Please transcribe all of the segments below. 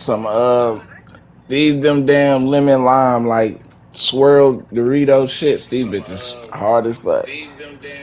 Some these them damn lemon lime like swirled Dorito shits. These bitches hard as fuck. Yeah.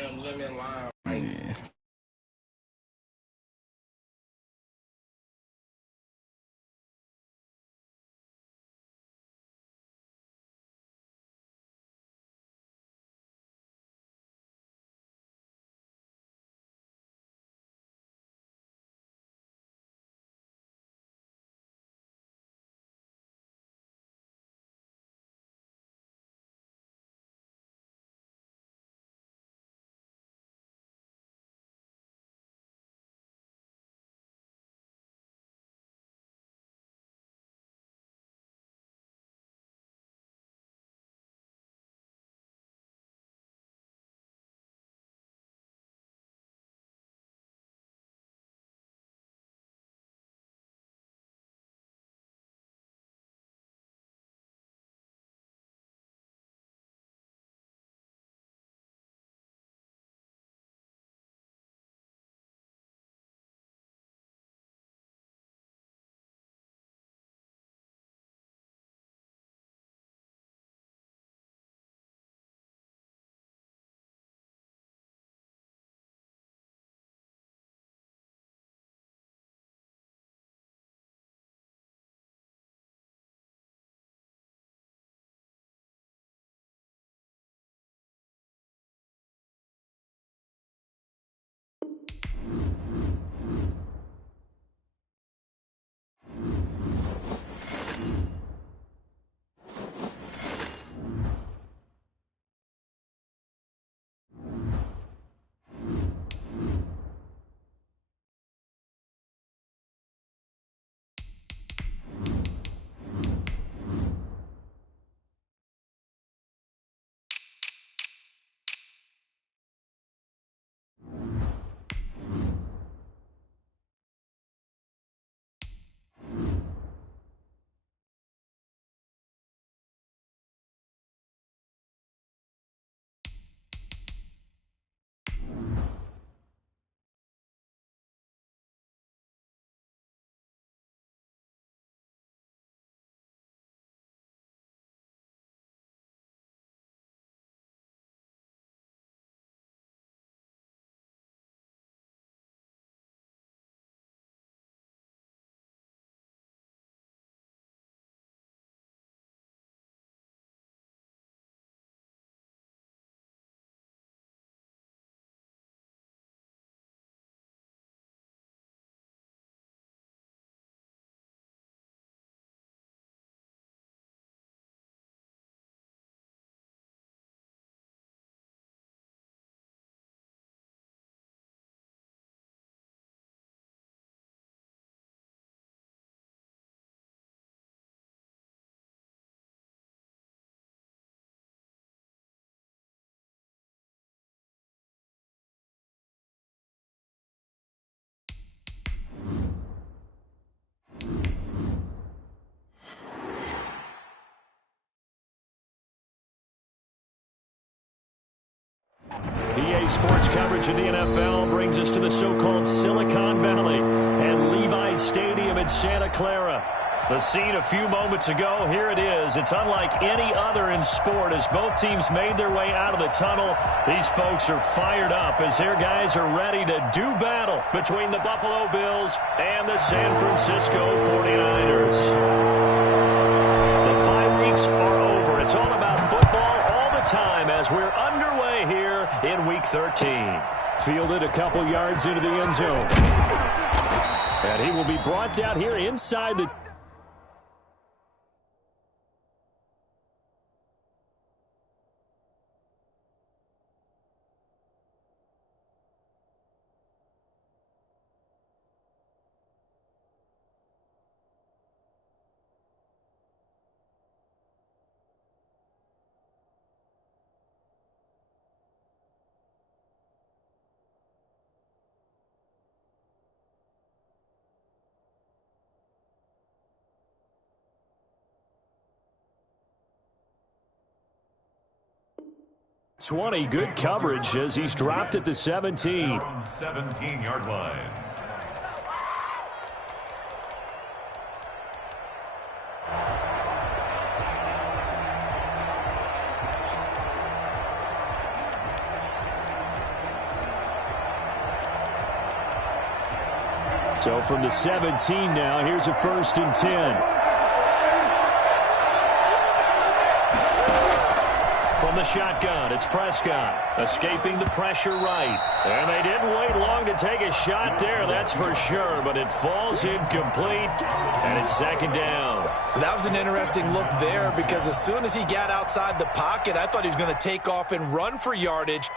EA Sports coverage of the NFL brings us to the so-called Silicon Valley and Levi's Stadium in Santa Clara. The scene a few moments ago, here it is. It's unlike any other in sport as both teams made their way out of the tunnel. These folks are fired up as their guys are ready to do battle between the Buffalo Bills and the San Francisco 49ers. The bye weeks are over. It's all about football all the time as we're underway here in Week 13. Fielded a couple yards into the end zone. And he will be brought down here inside the... Good coverage as he's dropped at the 17. 17-yard line. So from the 17 now, here's a 1st and 10. From the shotgun, it's Prescott, escaping the pressure right. And they didn't wait long to take a shot there, that's for sure, but it falls incomplete, and it's 2nd down. That was an interesting look there because as soon as he got outside the pocket, I thought he was going to take off and run for yardage.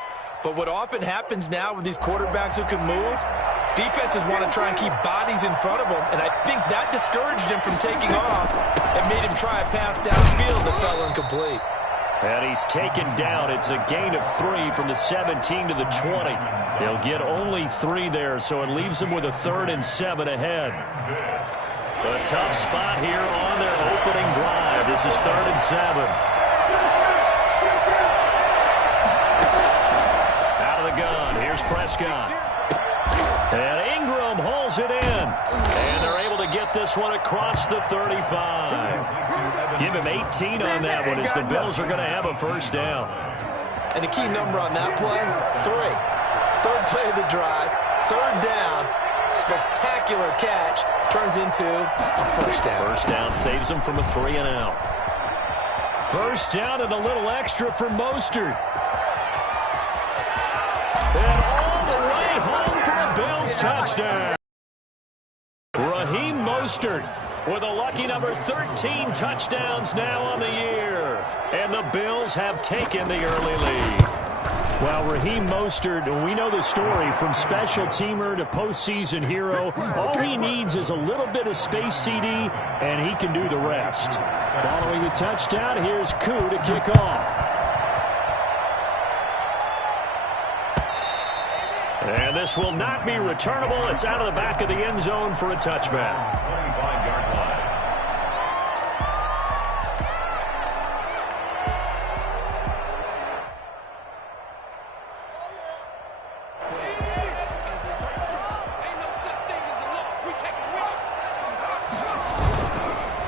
But what often happens now with these quarterbacks who can move, defenses want to try and keep bodies in front of them, and I think that discouraged him from taking off and made him try a pass downfield that fell incomplete. And he's taken down. It's a gain of 3 from the 17 to the 20. He'll get only 3 there, so it leaves him with a 3rd and 7 ahead. A tough spot here on their opening drive. This is 3rd and 7. Out of the gun, here's Prescott. And Ingram hauls it in. And they're able to get this one across the 35. Give him 18 on that one as the Bills are going to have a 1st down. And the key number on that play, 3. 3rd play of the drive, 3rd down, spectacular catch, turns into a 1st down. 1st down saves him from a 3 and out. 1st down and a little extra for Mostert. And all the way home for a Bills touchdown. Raheem Mostert with a lucky number 13 touchdowns now on the year. And the Bills have taken the early lead. Well, Raheem Mostert, we know the story, from special teamer to postseason hero. All he needs is a little bit of space, CD, and he can do the rest. Following the touchdown, here's Koo to kick off. And this will not be returnable. It's out of the back of the end zone for a touchback. 25-yard line.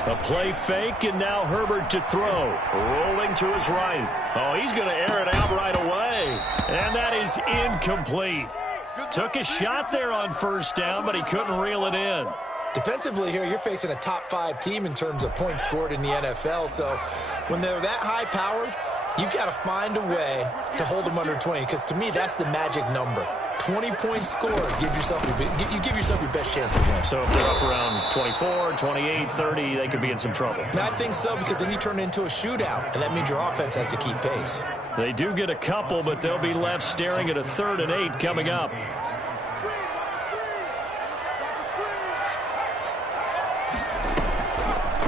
A play fake, and now Herbert to throw. Rolling to his right. Oh, he's going to air it out right away. And that is incomplete. Took a shot there on 1st down, but he couldn't reel it in. Defensively here, you're facing a top 5 team in terms of points scored in the NFL. So when they're that high-powered, you've got to find a way to hold them under 20, because to me, that's the magic number. 20 points scored, you give yourself your best chance to win. So if they're up around 24, 28, 30, they could be in some trouble. I think so, because then you turn it into a shootout, and that means your offense has to keep pace. They do get a couple, but they'll be left staring at a 3rd and 8 coming up.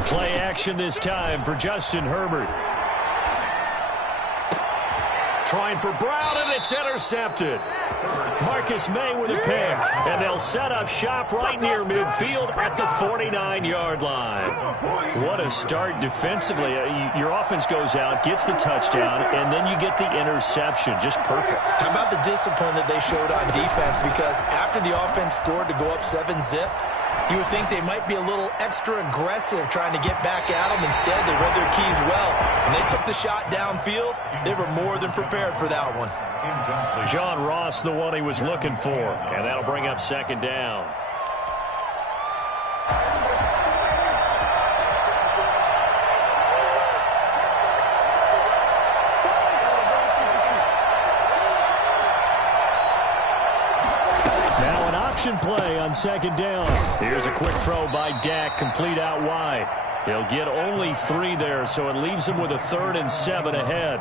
Play action this time for Justin Herbert. Trying for Brown, and it's intercepted. Marcus May with a pick, and they'll set up shop right near midfield at the 49-yard line. What a start defensively. Your offense goes out, gets the touchdown, and then you get the interception. Just perfect. How about the discipline that they showed on defense? Because after the offense scored to go up 7-zip, you would think they might be a little extra aggressive trying to get back at them. Instead, they read their keys well, and they took the shot downfield. They were more than prepared for that one. John Ross, the one he was looking for, and that'll bring up 2nd down. Now an option play on 2nd down. Here's a quick throw by Dak, complete out wide. He'll get only 3 there, so it leaves him with a 3rd and 7 ahead.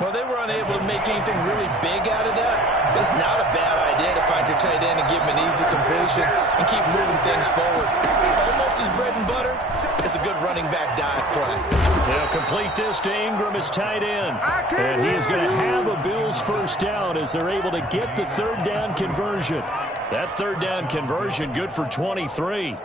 Well, they were unable to make anything really big out of that, but it's not a bad idea to find your tight end and give him an easy completion and keep moving things forward. Almost his bread and butter is a good running back dive play. They'll complete this to Ingram as tight end. And he is going to have a Bills 1st down as they're able to get the 3rd down conversion. That 3rd down conversion good for 23.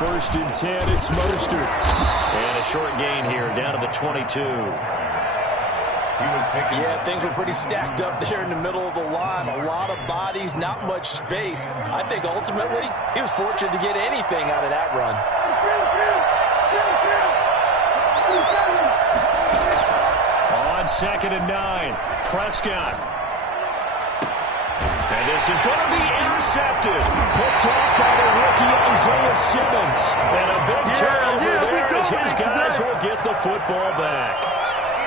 1st and 10, it's Mostert. And a short gain here down to the 22. Yeah, things were pretty stacked up there in the middle of the line. A lot of bodies, not much space. I think ultimately he was fortunate to get anything out of that run. 2nd and 9. Prescott. And this is going to be intercepted. Picked off by the rookie Isaiah Simmons. And a big turnover there as his guys will get the football back.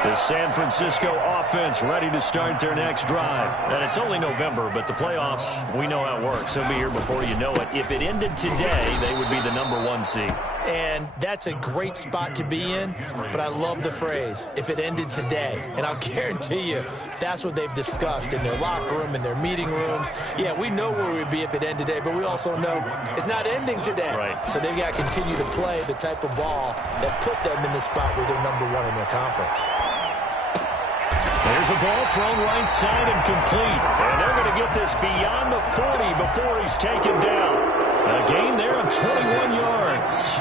The San Francisco offense ready to start their next drive. And it's only November, but the playoffs, we know how it works. They'll be here before you know it. If it ended today, they would be the #1 seed. And that's a great spot to be in, but I love the phrase, if it ended today. And I'll guarantee you, that's what they've discussed in their locker room, in their meeting rooms. Yeah, we know where we'd be if it ended today, but we also know it's not ending today. Right. So they've got to continue to play the type of ball that put them in the spot where they're #1 in their conference. There's a ball thrown right side and complete. And they're going to get this beyond the 40 before he's taken down. A gain there of 21 yards.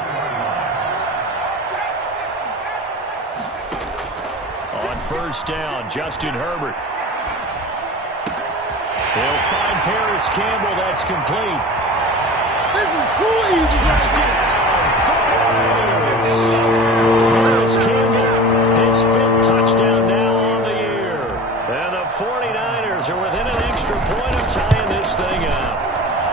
On first down, Justin Herbert. They'll find Paris Campbell. That's complete. This is too easy. Paris Campbell, his 5th touchdown now on the year. And the 49ers are within an extra point of tying this thing up.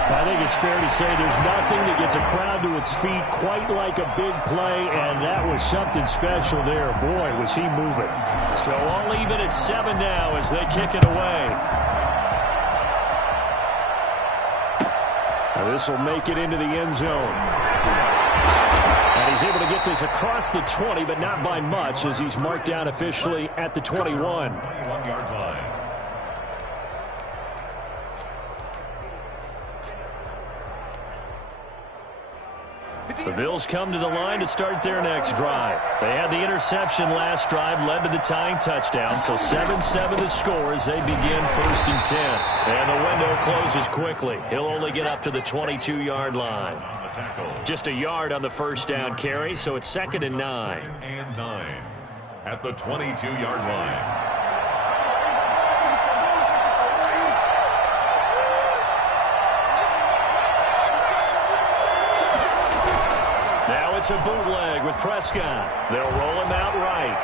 I think it's fair to say there's nothing that gets a crowd to its feet quite like a big play, and that was something special there. Boy, was he moving. So I'll leave it at 7 now as they kick it away. Now this will make it into the end zone. And he's able to get this across the 20, but not by much as he's marked down officially at the 21. The Bills come to the line to start their next drive. They had the interception last drive, led to the tying touchdown. So 7-7 the score as they begin 1st and 10. And the window closes quickly. He'll only get up to the 22-yard line. Just a yard on the first down carry, so it's 2nd and 9. And 9 at the 22-yard line. It's a bootleg with Prescott. They'll roll him out right.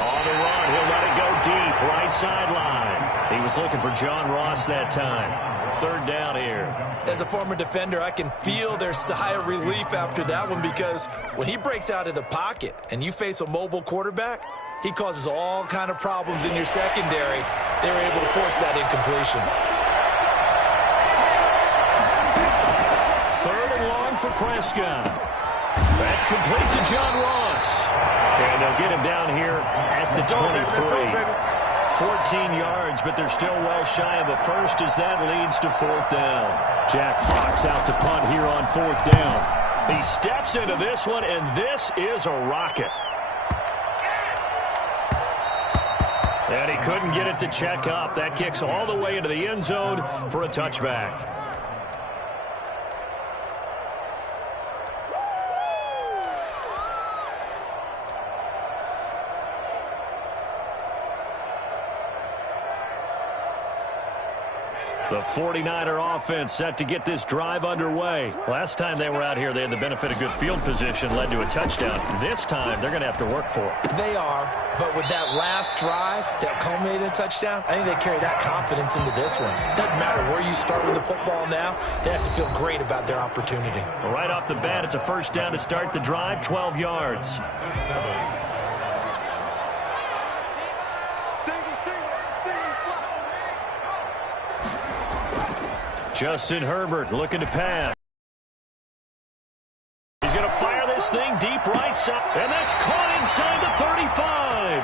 On the run, he'll let it go deep, right sideline. He was looking for John Ross that time. 3rd down here. As a former defender, I can feel their sigh of relief after that one because when he breaks out of the pocket and you face a mobile quarterback, he causes all kind of problems in your secondary. They were able to force that incompletion. 3rd and long for Prescott. That's complete to John Ross. And they'll get him down here at the 23. 14 yards, but they're still well shy of a first as that leads to 4th down. Jack Fox out to punt here on 4th down. He steps into this one, and this is a rocket. And he couldn't get it to check up. That kicks all the way into the end zone for a touchback. The 49er offense set to get this drive underway. Last time they were out here, they had the benefit of good field position, led to a touchdown. This time, they're going to have to work for it. They are, but with that last drive that culminated in a touchdown, I think they carry that confidence into this one. Doesn't matter where you start with the football now, they have to feel great about their opportunity. Right off the bat, it's a first down to start the drive, 12 yards. Justin Herbert looking to pass. He's going to fire this thing deep right side. And that's caught inside the 35.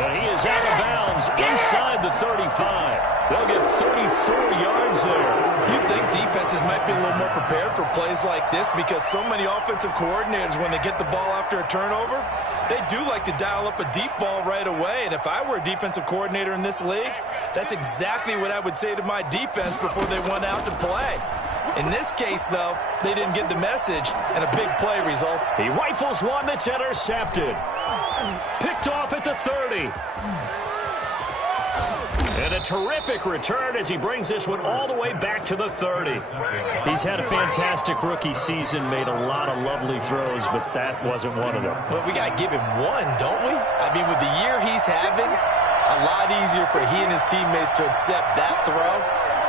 And he is out of bounds inside the 35. They'll get 34 yards there. You'd think defenses might be a little more prepared for plays like this because so many offensive coordinators, when they get the ball after a turnover, they do like to dial up a deep ball right away. And if I were a defensive coordinator in this league, that's exactly what I would say to my defense before they went out to play. In this case, though, they didn't get the message, and a big play result. He rifles one that's intercepted. Picked off at the 30. And a terrific return as he brings this one all the way back to the 30. He's had a fantastic rookie season, made a lot of lovely throws, but that wasn't one of them. Well, we got to give him one, don't we? I mean, with the year he's having, A lot easier for he and his teammates to accept that throw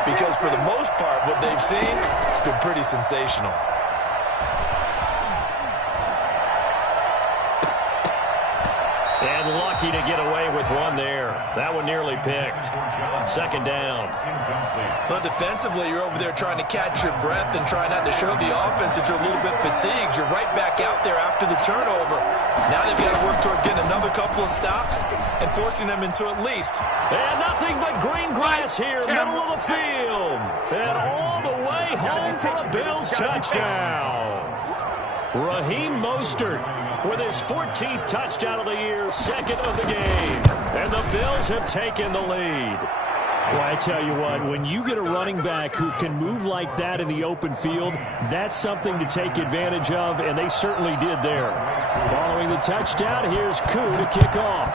because for the most part, what they've seen, it's been pretty sensational. And lucky to get away with one there. That one nearly picked. Second down. But defensively, you're over there trying to catch your breath and try not to show the offense that you're a little bit fatigued. You're right back out there after the turnover. Now they've got to work towards getting another couple of stops and forcing them into at least. And nothing but green grass here, middle of the field. And all the way home for a Bills touchdown. Raheem Mostert with his 14th touchdown of the year, second of the game. And the Bills have taken the lead. Well, I tell you what, when you get a running back who can move like that in the open field, that's something to take advantage of, and they certainly did there. Following the touchdown, here's Koo to kick off.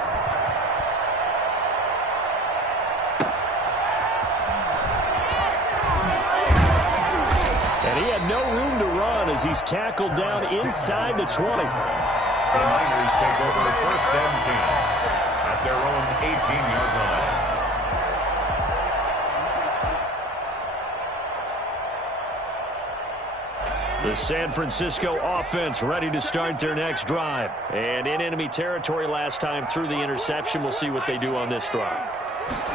And he had no room to run as he's tackled down inside the 20. The Niners take over the first and 10 at their own 18-yard line. The San Francisco offense ready to start their next drive. And in enemy territory last time through the interception. We'll see what they do on this drive.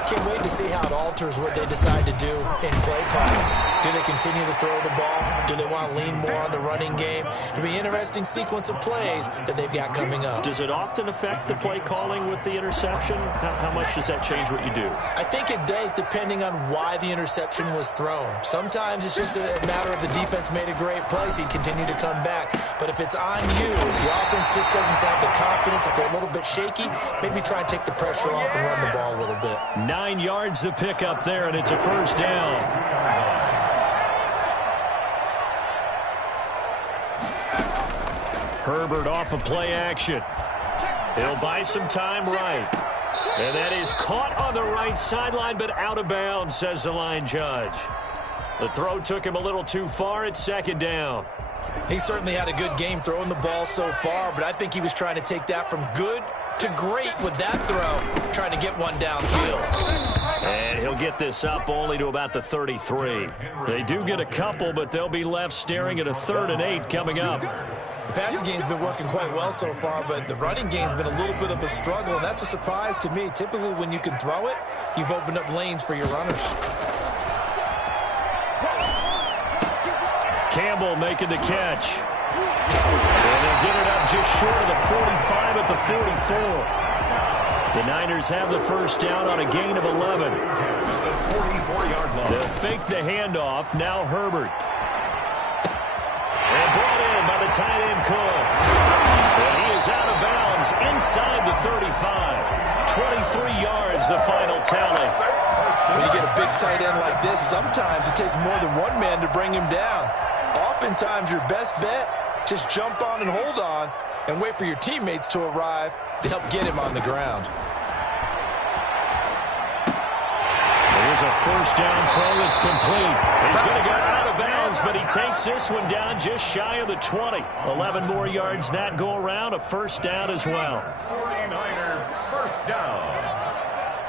Can't wait to see how it alters what they decide to do in play calling. Do they continue to throw the ball? Do they want to lean more on the running game? It'll be an interesting sequence of plays that they've got coming up. Does it often affect the play calling with the interception? How much does that change what you do? I think it does depending on why the interception was thrown. Sometimes it's just a matter of the defense made a great play, so you continue to come back. But if it's on you, the offense just doesn't have the confidence, if they're a little bit shaky, maybe try and take the pressure off and run the ball a little bit. 9 yards to pick up there, and it's a first down. Herbert off of play action. He'll buy some time right. And that is caught on the right sideline, but out of bounds, says the line judge. The throw took him a little too far. It's second down. He certainly had a good game throwing the ball so far, but I think he was trying to take that from good to great with that throw, trying to get one downfield. And he'll get this up only to about the 33. They do get a couple, but they'll be left staring at a 3rd and 8 coming up. The passing game's been working quite well so far, but the running game's been a little bit of a struggle, and that's a surprise to me. Typically, when you can throw it, you've opened up lanes for your runners. Campbell making the catch. And they'll get it up just short of the 45 at the 44. The Niners have the first down on a gain of 11. The 44-yard line. They'll fake the handoff. Now Herbert. And brought in by the tight end Cole. And he is out of bounds inside the 35. 23 yards, the final tally. When you get a big tight end like this, sometimes it takes more than one man to bring him down. Oftentimes, your best bet, just jump on and hold on and wait for your teammates to arrive to help get him on the ground. Here's a first down throw that's complete. He's going to go out of bounds, but he takes this one down just shy of the 20. 11 more yards that go around, a first down as well. 49er first down.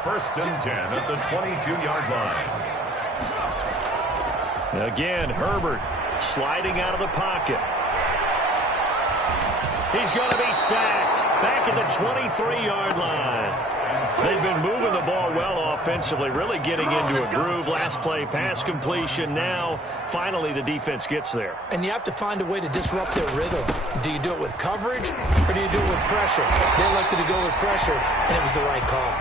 First and 10 at the 22-yard line. Again, Herbert sliding out of the pocket. He's going to be sacked back at the 23-yard line. They've been moving the ball well offensively, really getting into a groove. Last play, pass completion. Now, finally, the defense gets there. And you have to find a way to disrupt their rhythm. Do you do it with coverage, or do you do it with pressure? They elected to go with pressure, and it was the right call.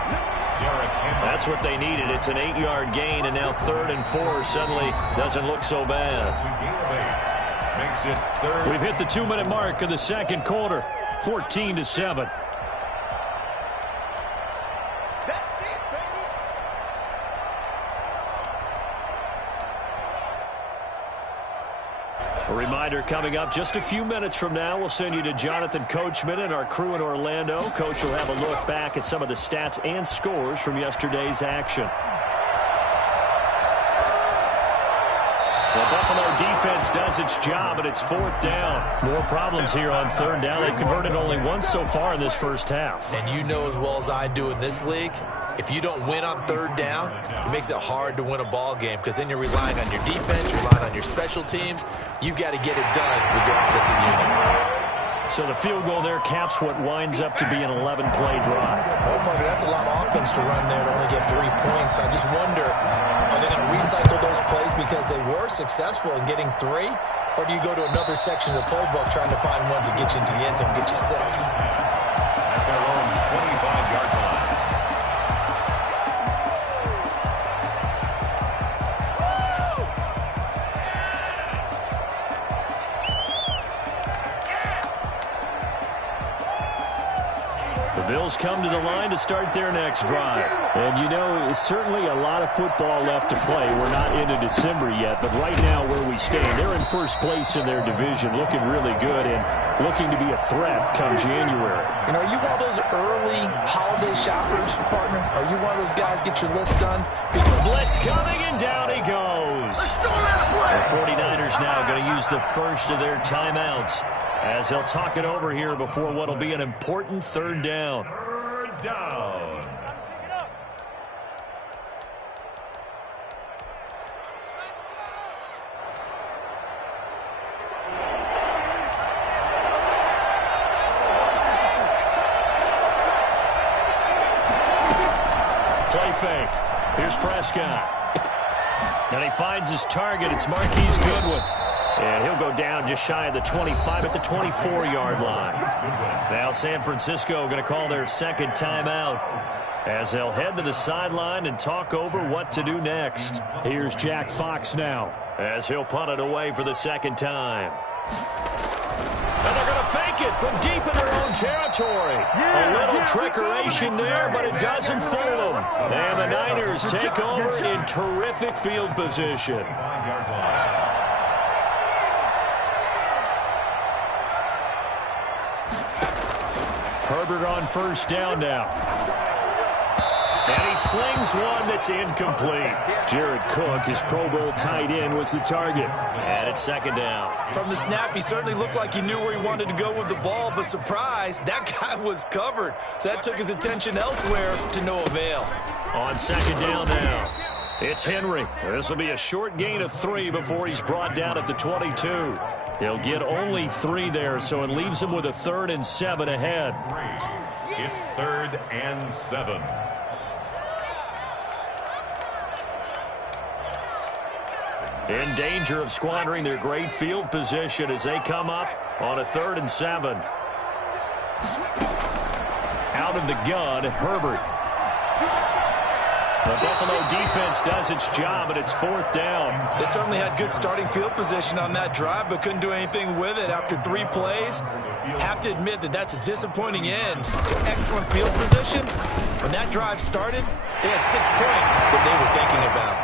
That's what they needed. It's an 8-yard gain, and now 3rd and 4 suddenly doesn't look so bad. Makes it third. We've hit the 2-minute mark of the second quarter, 14-7. A reminder coming up just a few minutes from now, we'll send you to Jonathan Coachman and our crew in Orlando. Coach will have a look back at some of the stats and scores from yesterday's action. The Buffalo defense does its job, and it's 4th down. More problems here on 3rd down. They've converted only once so far in this first half. And you know as well as I do in this league, if you don't win on 3rd down, it makes it hard to win a ball game because then you're relying on your defense, you're relying on your special teams. You've got to get it done with your offensive unit. So the field goal there caps what winds up to be an 11-play drive. Oh, Parker, that's a lot of offense to run there to only get 3 points. I just wonder, are they going to recycle those plays because they were successful in getting 3? Or do you go to another section of the playbook trying to find ones that get you into the end zone and get you 6? At their own 25-yard line. The Bills come to the line to start their next drive. And, you know, it's certainly a lot of football left to play. We're not into December yet, but right now where we stand, they're in first place in their division, looking really good and looking to be a threat come January. You know, are you one of those early holiday shoppers, partner? Are you one of those guys get your list done? Blitz coming, and down he goes. The 49ers now going to use the first of their timeouts as they'll talk it over here before what will be an important 3rd down. 3rd down. Play fake. Here's Prescott. And he finds his target. It's Marquise Goodwin. And he'll go down just shy of the 25 at the 24-yard line. Now San Francisco going to call their 2nd timeout as they'll head to the sideline and talk over what to do next. Here's Jack Fox now as he'll punt it away for the 2nd time. And they're going to fake it from deep in their own territory. A little trickeration there, but it doesn't fool them. And the Niners take over in terrific field position. 5-yard line. Herbert on 1st down now. And he slings one that's incomplete. Jared Cook, his Pro Bowl tight end, was the target. And it's 2nd down. From the snap, he certainly looked like he knew where he wanted to go with the ball, but surprise, that guy was covered. So that took his attention elsewhere to no avail. On 2nd down now, it's Henry. This will be a short gain of 3 before he's brought down at the 22. He'll get only 3 there, so it leaves him with a 3rd and 7 ahead. It's 3rd and 7. In danger of squandering their great field position as they come up on a 3rd and 7. Out of the gun, Herbert. The Buffalo defense does its job, and it's 4th down. They certainly had good starting field position on that drive, but couldn't do anything with it after 3 plays. Have to admit that that's a disappointing end to excellent field position. When that drive started, they had 6 points that they were thinking about.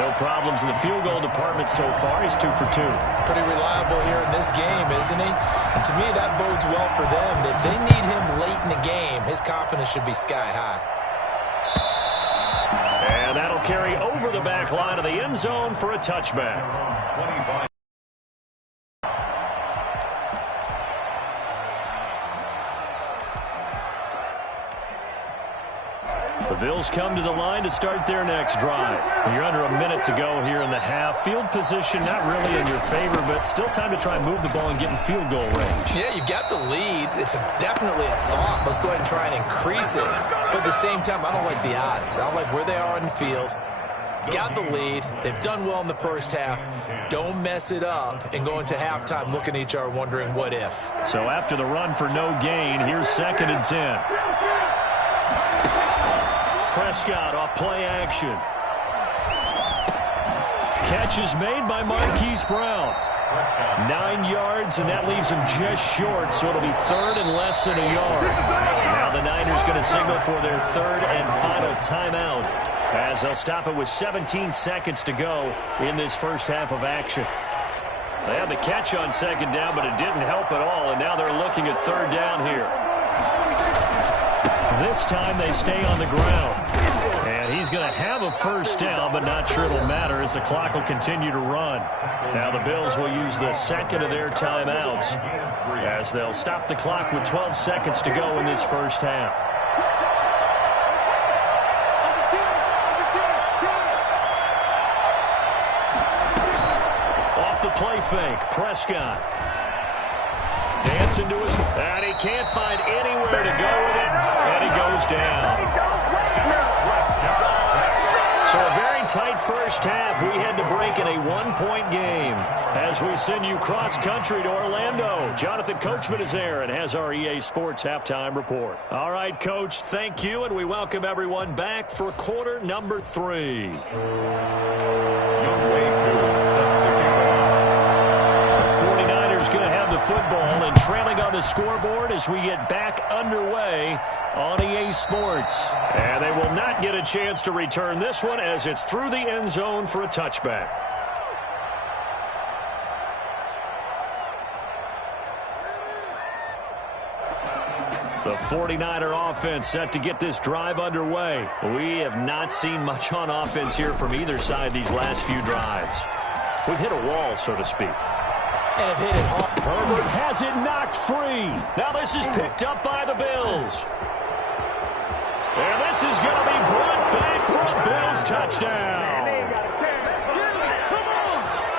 No problems in the field goal department so far. He's 2 for 2. Pretty reliable here in this game, isn't he? And to me, that bodes well for them. If they need him late in the game, his confidence should be sky high. And that'll carry over the back line of the end zone for a touchback. 25. The Bills come to the line to start their next drive. You're under a minute to go here in the half. Field position not really in your favor, but still time to try and move the ball and get in field goal range. Yeah, you got the lead. It's definitely a thought. Let's go ahead and try and increase it. But at the same time, I don't like the odds. I don't like where they are on the field. Got the lead. They've done well in the first half. Don't mess it up and go into halftime looking at each other wondering what if. So after the run for no gain, here's 2nd and 10. Prescott off play action. Catch is made by Marquise Brown. 9 yards, and that leaves him just short, so it'll be 3rd and less than a yard. Now the Niners going to signal for their 3rd and final timeout as they'll stop it with 17 seconds to go in this first half of action. They had the catch on 2nd down, but it didn't help at all, and now they're looking at 3rd down here. This time they stay on the ground. And he's he's going to have a first down, but not sure it'll matter as the clock will continue to run. Now the Bills will use the second of their timeouts as they'll stop the clock with 12 seconds to go in this first half. Off the play fake, Prescott. Dancing to his, and he can't find anywhere to go with it, and he goes down. So a very tight first half. We had to break in a one-point game as we send you cross-country to Orlando. Jonathan Coachman is there and has our EA Sports halftime report. All right, Coach, thank you, and we welcome everyone back for quarter number 3. The 49ers going to have the football and trailing on the scoreboard as we get back underway on EA Sports. And they will not get a chance to return this one as it's through the end zone for a touchback. The 49er offense set to get this drive underway. We have not seen much on offense here from either side these last few drives. We've hit a wall, so to speak. And have hit it hard. Herbert has it knocked free. Now this is picked up by the Bills. And this is going to be brought back for a Bills touchdown.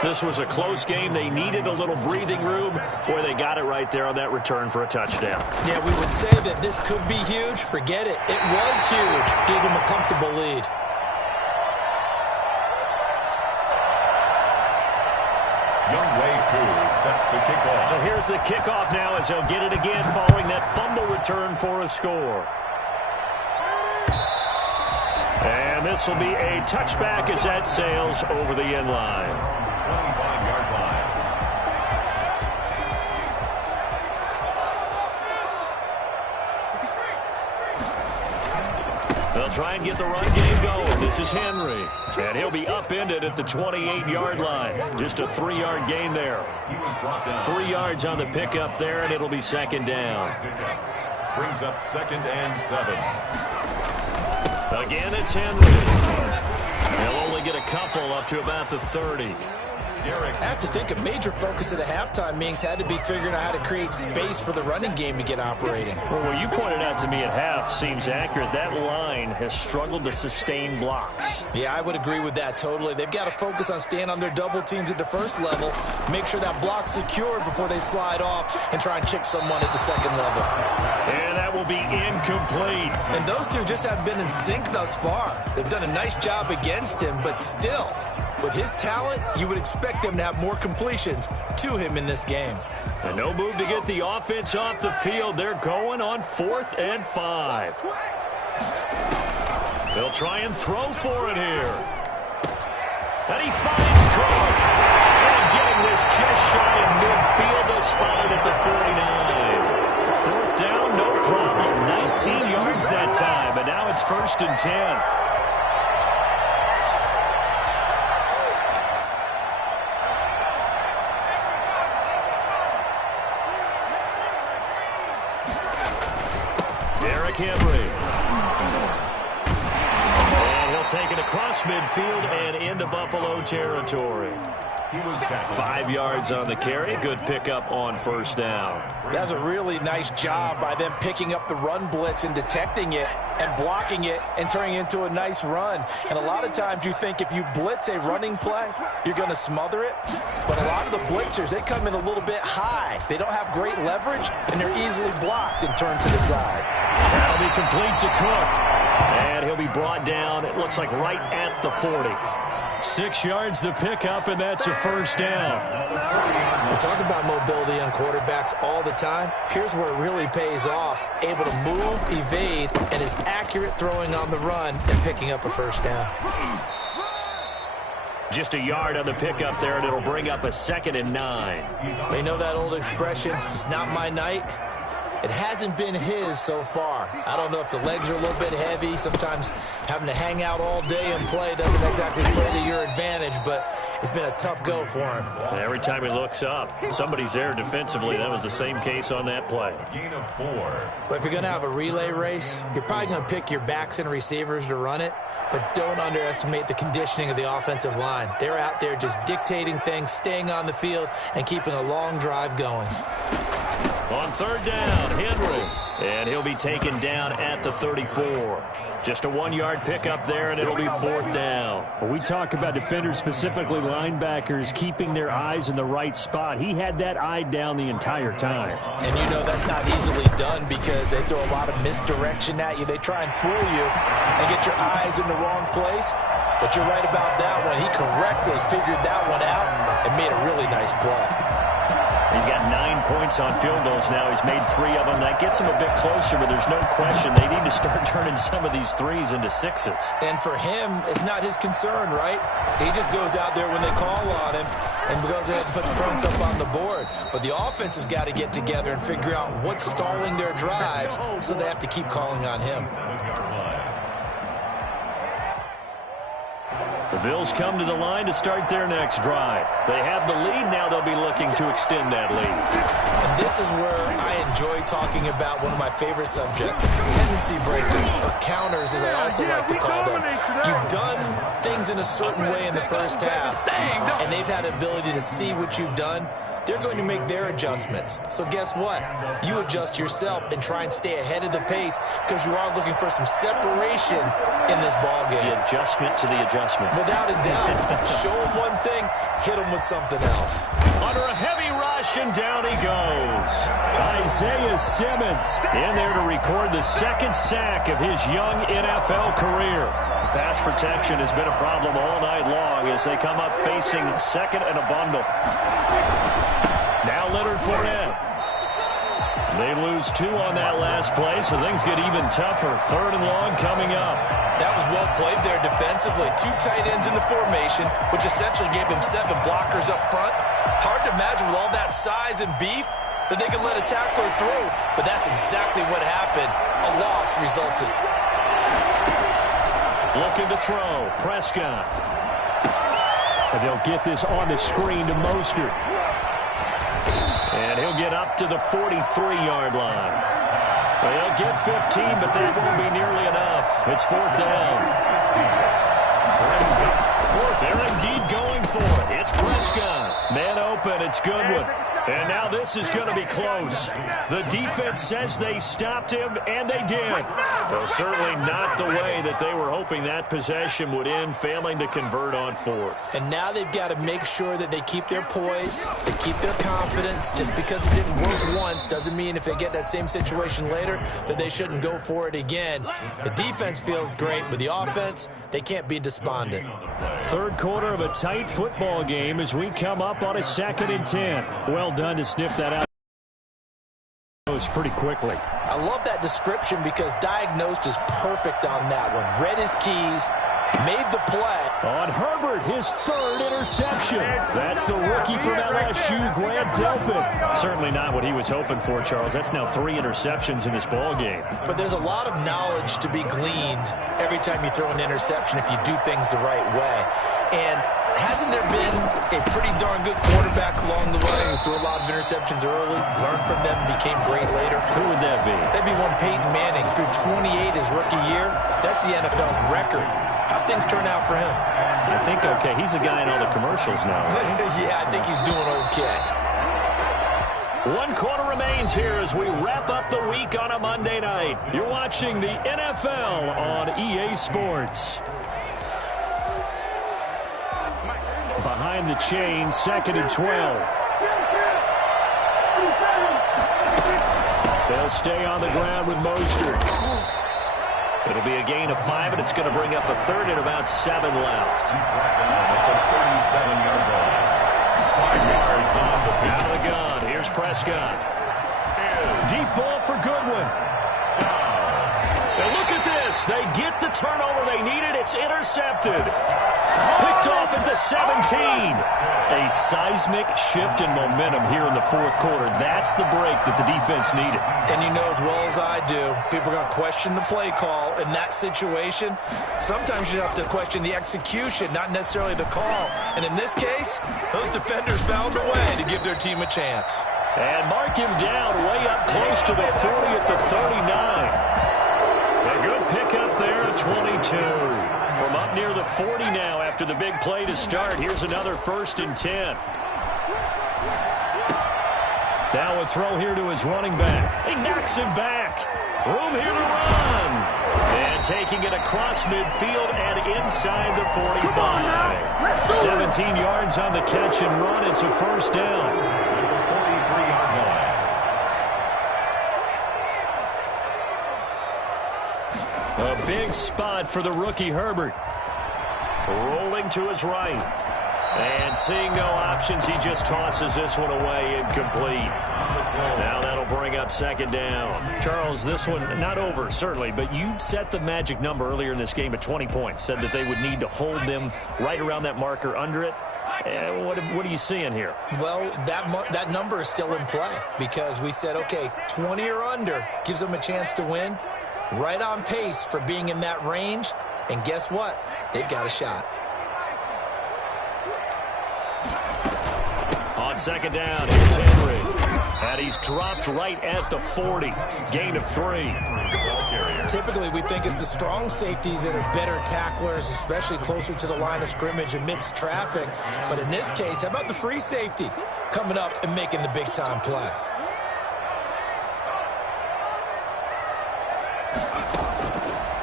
This was a close game. They needed a little breathing room. Boy, they got it right there on that return for a touchdown. Yeah, we would say that this could be huge. Forget it. It was huge. Gave them a comfortable lead. Set to kick off. So here's the kickoff now as they'll get it again following that fumble return for a score. And this will be a touchback as that sails over the end line. 25-yard line. They'll try and get the run game going. This is Henry. And he'll be upended at the 28-yard line. Just a 3-yard gain there. 3 yards on the pickup there, and it'll be second down. Brings up 2nd and 7. Again, it's Henry. He'll only get a couple up to about the 30. I have to think a major focus of the halftime meetings had to be figuring out how to create space for the running game to get operating. Well, what you pointed out to me at half seems accurate. That line has struggled to sustain blocks. Yeah, I would agree with that totally. They've got to focus on staying on their double teams at the first level, make sure that block's secured before they slide off and try and chip someone at the second level. And that will be incomplete. And those two just haven't been in sync thus far. They've done a nice job against him, but still, with his talent, you would expect them to have more completions to him in this game. And no move to get the offense off the field. They're going on 4th and 5. They'll try and throw for it here. And he finds Cook. And getting this just shy of midfield. They'll spot it at the 49. 4th down, no problem. 19 yards that time. And now it's 1st and 10. Henry. And he'll take it across midfield and into Buffalo territory. 5 yards on the carry. Good pickup on 1st down. That's a really nice job by them picking up the run blitz and detecting it and blocking it and turning it into a nice run. And a lot of times you think if you blitz a running play, you're going to smother it. But a lot of the blitzers, they come in a little bit high. They don't have great leverage, and they're easily blocked and turned to the side. That'll be complete to Cook. And he'll be brought down, it looks like right at the 40. 6 yards the pickup, and that's a 1st down. We talk about mobility on quarterbacks all the time. Here's where it really pays off. Able to move, evade, and is accurate throwing on the run and picking up a 1st down. Just a yard on the pickup there, and it'll bring up a 2nd and 9. They know that old expression, it's not my night. It hasn't been his so far. I don't know if the legs are a little bit heavy. Sometimes having to hang out all day and play doesn't exactly play to your advantage. But It's been a tough go for him. And every time he looks up, somebody's there defensively. That was the same case on that play. Gain of 4. But if you're going to have a relay race, you're probably going to pick your backs and receivers to run it, but don't underestimate the conditioning of the offensive line. They're out there just dictating things, staying on the field, and keeping a long drive going. On third down, Henry. And he'll be taken down at the 34. Just a 1-yard pickup there, and it'll be fourth down. Well, we talk about defenders, specifically linebackers, keeping their eyes in the right spot. He had that eye down the entire time. And you know that's not easily done because they throw a lot of misdirection at you. They try and fool you and get your eyes in the wrong place. But you're right about that one. He correctly figured that one out and made a really nice play. He's got 9 points on field goals now. He's made 3 of them. That gets him a bit closer, but there's no question they need to start turning some of these threes into 6s. And for him, it's not his concern, right? He just goes out there when they call on him and goes ahead and puts points up on the board. But the offense has got to get together and figure out what's stalling their drives, so they have to keep calling on him. The Bills come to the line to start their next drive. They have the lead. Now they'll be looking to extend that lead. And this is where I enjoy talking about one of my favorite subjects, tendency breakers, or counters as I also like to call them. You've done things in a certain way in the first half, and they've had the ability to see what you've done. They're going to make their adjustments. So guess what? You adjust yourself and try and stay ahead of the pace because you are looking for some separation in this ball game. The adjustment to the adjustment. Without a doubt. Show them one thing, hit them with something else. Under a heavy rush, and down he goes. Isaiah Simmons in there to record the second sack of his young NFL career. Pass protection has been a problem all night long as they come up facing second and a bundle. Now Leonard Fournette. They lose 2 on that last play, so things get even tougher. Third and long coming up. That was well played there defensively. 2 tight ends in the formation, which essentially gave him 7 blockers up front. Hard to imagine with all that size and beef that they could let a tackler through, but that's exactly what happened. A loss resulted. Looking to throw. Prescott. And they'll get this on the screen to Mostert. And he'll get up to the 43-yard line. Well, he'll get 15, but that won't be nearly enough. It's fourth down. They're indeed going for it. It's Prescott. Man open. It's Goodwin. And now this is going to be close. The defense says they stopped him, and they did. Well, certainly not the way that they were hoping that possession would end, failing to convert on fourth. And now they've got to make sure that they keep their poise, they keep their confidence. Just because it didn't work once doesn't mean if they get that same situation later that they shouldn't go for it again. The defense feels great, but the offense, they can't be despondent. Third quarter of a tight football game as we come up on a 2nd and 10. Well done to sniff that out pretty quickly. I love that description because diagnosed is perfect on that one. Read his keys, made the play. On Herbert, his 3rd interception. That's the rookie from LSU, Grant Delpit. Certainly not what he was hoping for, Charles. That's now 3 interceptions in this ball game. But there's a lot of knowledge to be gleaned every time you throw an interception if you do things the right way. And hasn't there been a pretty darn good quarterback along the way who threw a lot of interceptions early, learned from them, became great later? Who would that be? That'd be one Peyton Manning. Threw 28 his rookie year. That's the NFL record. How'd things turn out for him? I think okay. He's a guy in all the commercials now. Yeah, I think he's doing okay. 1 quarter remains here as we wrap up the week on a Monday night. You're watching the NFL on EA Sports. Behind the chain, 2nd and 12. They'll stay on the ground with Mostert. It'll be a gain of 5, and it's going to bring up a 3rd and about 7 left. At the 37-yard line. 5 yards on the pitch. Out of the gun. Here's Prescott. Deep ball for Goodwin. And look at this. They get the turnover they needed. It's intercepted. Picked off at the 17. A seismic shift in momentum here in the fourth quarter. That's the break that the defense needed. And you know as well as I do, people are going to question the play call in that situation. Sometimes you have to question the execution, not necessarily the call. And in this case, those defenders found a way to give their team a chance. And mark him down way up close to the 40 at the 39. A good pickup there at 22. From up near the 40 now after the big play to start. Here's another 1st and 10. Now a throw here to his running back. He knocks him back. Room here to run. And taking it across midfield and inside the 45. 17 yards on the catch and run. It's a 1st down. A big spot for the rookie Herbert. Rolling to his right. And seeing no options, he just tosses this one away, incomplete. Now that'll bring up 2nd down. Charles, this one not over, certainly, but you set the magic number earlier in this game at 20 points. Said that they would need to hold them right around that marker under it. What are you seeing here? Well, that number is still in play because we said, okay, 20 or under gives them a chance to win. Right on pace for being in that range. And guess what? They've got a shot. On 2nd down, here's Henry. And he's dropped right at the 40. Gain of 3. Typically, we think it's the strong safeties that are better tacklers, especially closer to the line of scrimmage amidst traffic. But in this case, how about the free safety coming up and making the big-time play?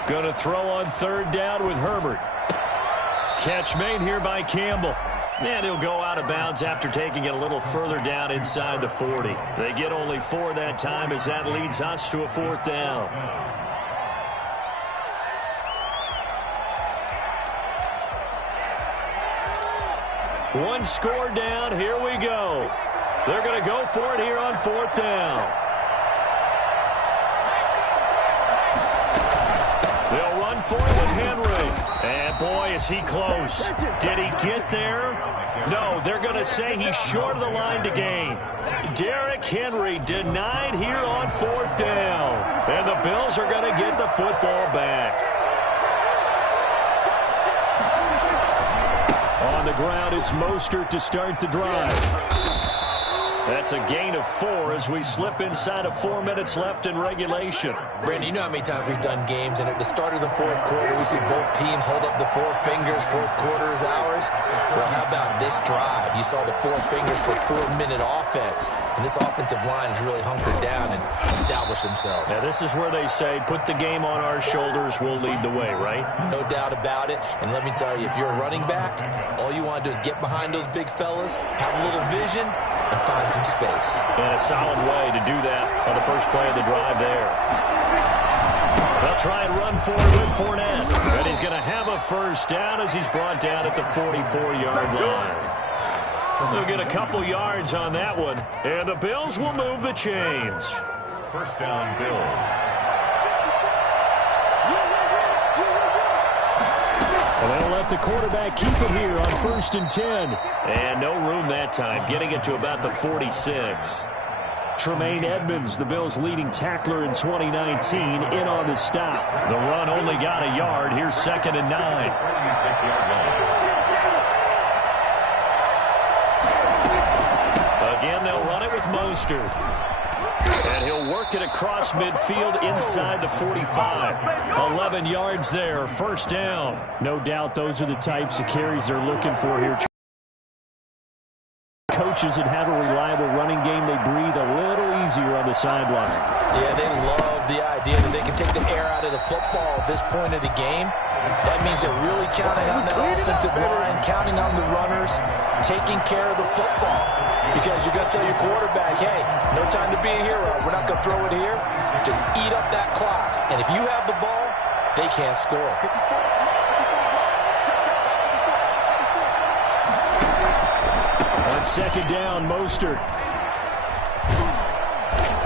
Going to throw on 3rd down with Herbert. Catch made here by Campbell. And he'll go out of bounds after taking it a little further down inside the 40. They get only 4 that time as that leads us to a 4th down. One score down. Here we go. They're going to go for it here on 4th down. They'll run for it with Henry. And boy, is he close. Did he get there? No, they're going to say he's short of the line to gain. Derrick Henry denied here on 4th down. And the Bills are going to get the football back. On the ground, it's Mostert to start the drive. That's a gain of 4 as we slip inside of 4 minutes left in regulation. Brandon, you know how many times we've done games, and at the start of the 4th quarter, we see both teams hold up the 4 fingers, 4th quarter is ours. Well, how about this drive? You saw the 4 fingers for 4-minute offense, and this offensive line has really hunkered down and established themselves. Now, this is where they say, put the game on our shoulders, we'll lead the way, right? No doubt about it, and let me tell you, if you're a running back, all you want to do is get behind those big fellas, have a little vision, and find some space. And a solid way to do that on the first play of the drive there. They'll try and run for it with Fournette. And he's going to have a 1st down as he's brought down at the 44-yard line. They'll get a couple yards on that one. And the Bills will move the chains. 1st down, Bills. And they'll let the quarterback keep it here on 1st and 10. And no room that time, getting it to about the 46. Tremaine Edmonds, the Bills' leading tackler in 2019, in on the stop. The run only got a yard. Here's 2nd and 9. 36-yard line. Again, they'll run it with Mostert. And he'll work it across midfield inside the 45. 11 yards there, 1st down. No doubt those are the types of carries they're looking for here. Coaches that have a reliable running game, they breathe a little easier on the sideline. Yeah, they love the idea that they can take the air out of the football at this point of the game. That means they're really counting on that offensive line, counting on the runners, taking care of the football. Because you're going to tell your quarterback, hey, no time to be a hero. We're not going to throw it here. Just eat up that clock. And if you have the ball, they can't score. On 2nd down, Mostert.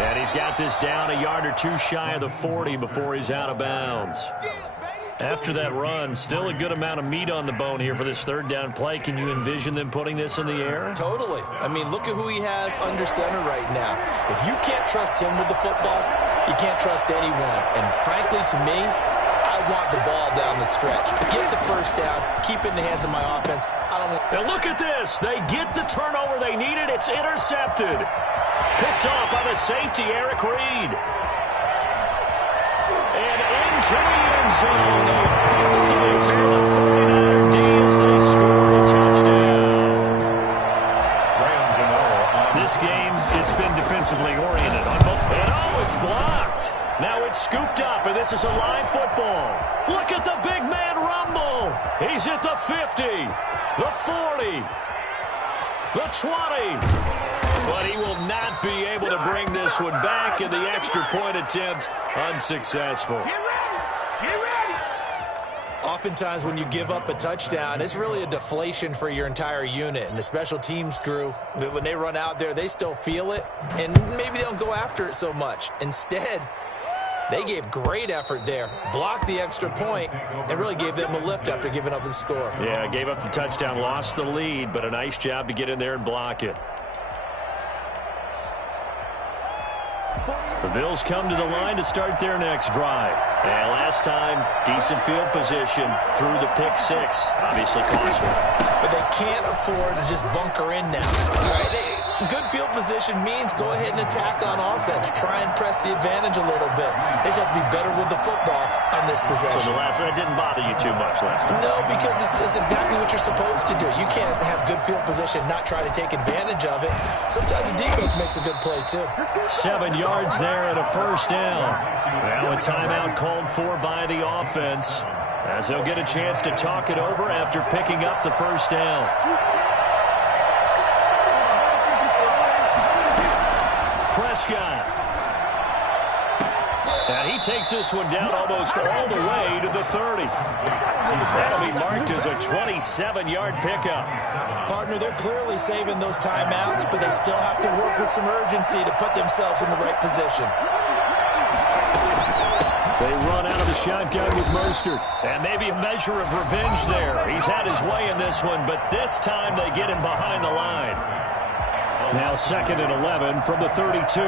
And he's got this down a yard or 2 shy of the 40 before he's out of bounds. After that run, still a good amount of meat on the bone here for this third down play. Can you envision them putting this in the air? Totally. I mean, look at who he has under center right now. If you can't trust him with the football, you can't trust anyone. And frankly, to me, I want the ball down the stretch. Get the first down. Keep it in the hands of my offense. And look at this. They get the turnover they needed. It's intercepted. Picked off by the safety, Eric Reed. And into the end zone. Six for the 49er D's. They score a touchdown. This game, it's been defensively oriented on both. And oh, it's blocked. Now it's scooped up, and this is a live football. Look at the big man rumble. He's at the 50, the 40, the 20. But he will not be able to bring this one back, and the extra point attempt unsuccessful. Get ready! Get ready! Oftentimes when you give up a touchdown, it's really a deflation for your entire unit. And the special teams crew, when they run out there, they still feel it, and maybe they don't go after it so much. Instead, they gave great effort there, blocked the extra point, and really gave them a lift after giving up the score. Yeah, gave up the touchdown, lost the lead, but a nice job to get in there and block it. The Bills come to the line to start their next drive. And last time, decent field position through the pick six. Obviously cost one. But they can't afford to just bunker in now. All right, good field position means go ahead and attack on offense. Try and press the advantage a little bit. They just have to be better with the football on this possession. So the last one didn't bother you too much last time? No, because it's exactly what you're supposed to do. You can't have good field position, not try to take advantage of it. Sometimes the defense makes a good play, too. 7 yards there and a first down. Now a timeout called for by the offense, as they'll get a chance to talk it over after picking up the first down. Prescott. And he takes this one down almost all the way to the 30. That'll be marked as a 27-yard pickup. Partner, they're clearly saving those timeouts, but they still have to work with some urgency to put themselves in the right position. They run out of the shotgun with Mostert. And maybe a measure of revenge there. He's had his way in this one, but this time they get him behind the line. Now 2nd and 11 from the 32.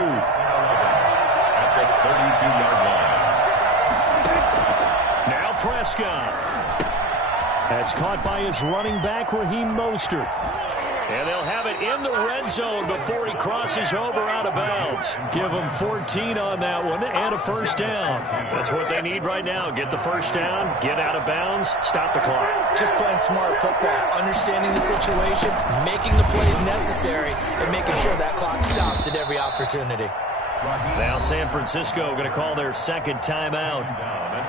At the 32-yard line. Now Prescott. That's caught by his running back, Raheem Mostert. And they'll have it in the red zone before he crosses over out of bounds. Give them 14 on that one and a first down. That's what they need right now. Get the first down, get out of bounds, stop the clock. Just playing smart football, understanding the situation, making the plays necessary, and making sure that clock stops at every opportunity. Now San Francisco going to call their second timeout.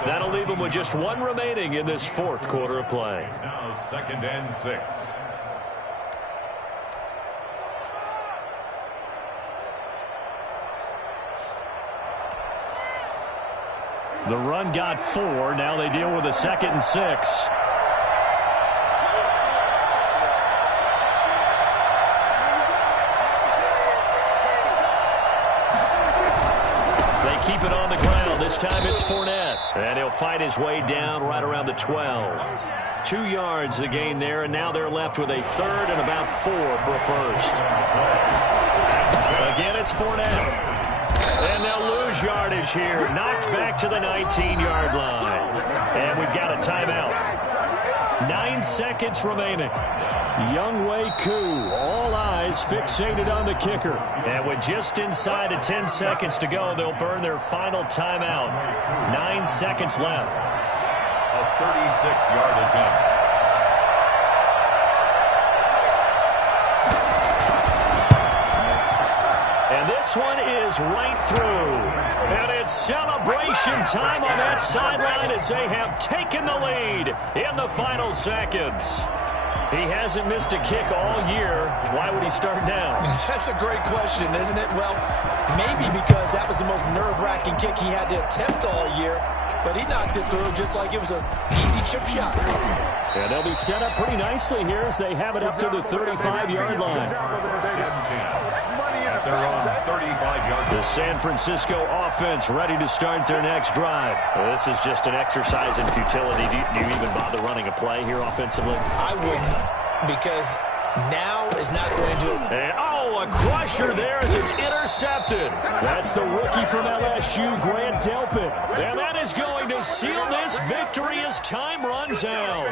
That'll leave them with just one remaining in this fourth quarter of play. Now 2nd and 6. The run got 4. Now they deal with a 2nd and 6. They keep it on the ground. This time it's Fournette. And he'll fight his way down right around the 12. 2 yards the gain there, and now they're left with a 3rd and about 4 for a first. Again, it's Fournette. And they'll lose yardage here. Knocked back to the 19-yard line. And we've got a timeout. 9 seconds remaining. Younghoe Koo, all eyes fixated on the kicker. And with just inside of 10 seconds to go, they'll burn their final timeout. 9 seconds left. A 36-yard attempt. This one is right through. And it's celebration time on that sideline as they have taken the lead in the final seconds. He hasn't missed a kick all year. Why would he start now? That's a great question, isn't it? Well, maybe because that was the most nerve-wracking kick he had to attempt all year. But he knocked it through just like it was an easy chip shot. And they'll be set up pretty nicely here as they have it up to the 35-yard line. their own 35-yard line. The San Francisco offense ready to start their next drive. Well, this is just an exercise in futility. Do you even bother running a play here offensively? I wouldn't, because now is not going to... And, a crusher there as it's intercepted. That's the rookie from LSU, Grant Delpit. And that is going to seal this victory as time runs out.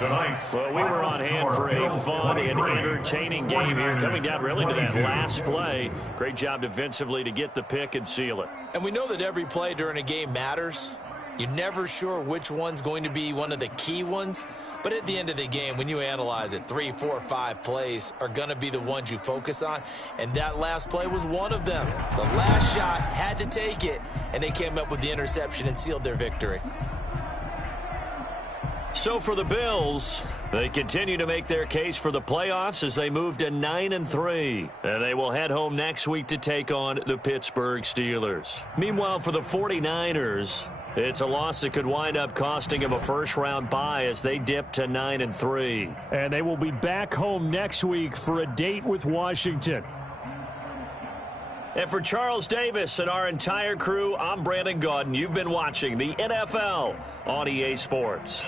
Well, we were on hand for a fun and entertaining game here, coming down really to that last play. Great job defensively to get the pick and seal it. And we know that every play during a game matters. You're never sure which one's going to be one of the key ones. But at the end of the game, when you analyze it, 3, 4, 5 plays are going to be the ones you focus on. And that last play was one of them. The last shot had to take it, and they came up with the interception and sealed their victory. So for the Bills, they continue to make their case for the playoffs as they move to 9-3. And they will head home next week to take on the Pittsburgh Steelers. Meanwhile, for the 49ers, it's a loss that could wind up costing them a first-round bye as they dip to 9-3. And they will be back home next week for a date with Washington. And for Charles Davis and our entire crew, I'm Brandon Gaudin. You've been watching the NFL on EA Sports.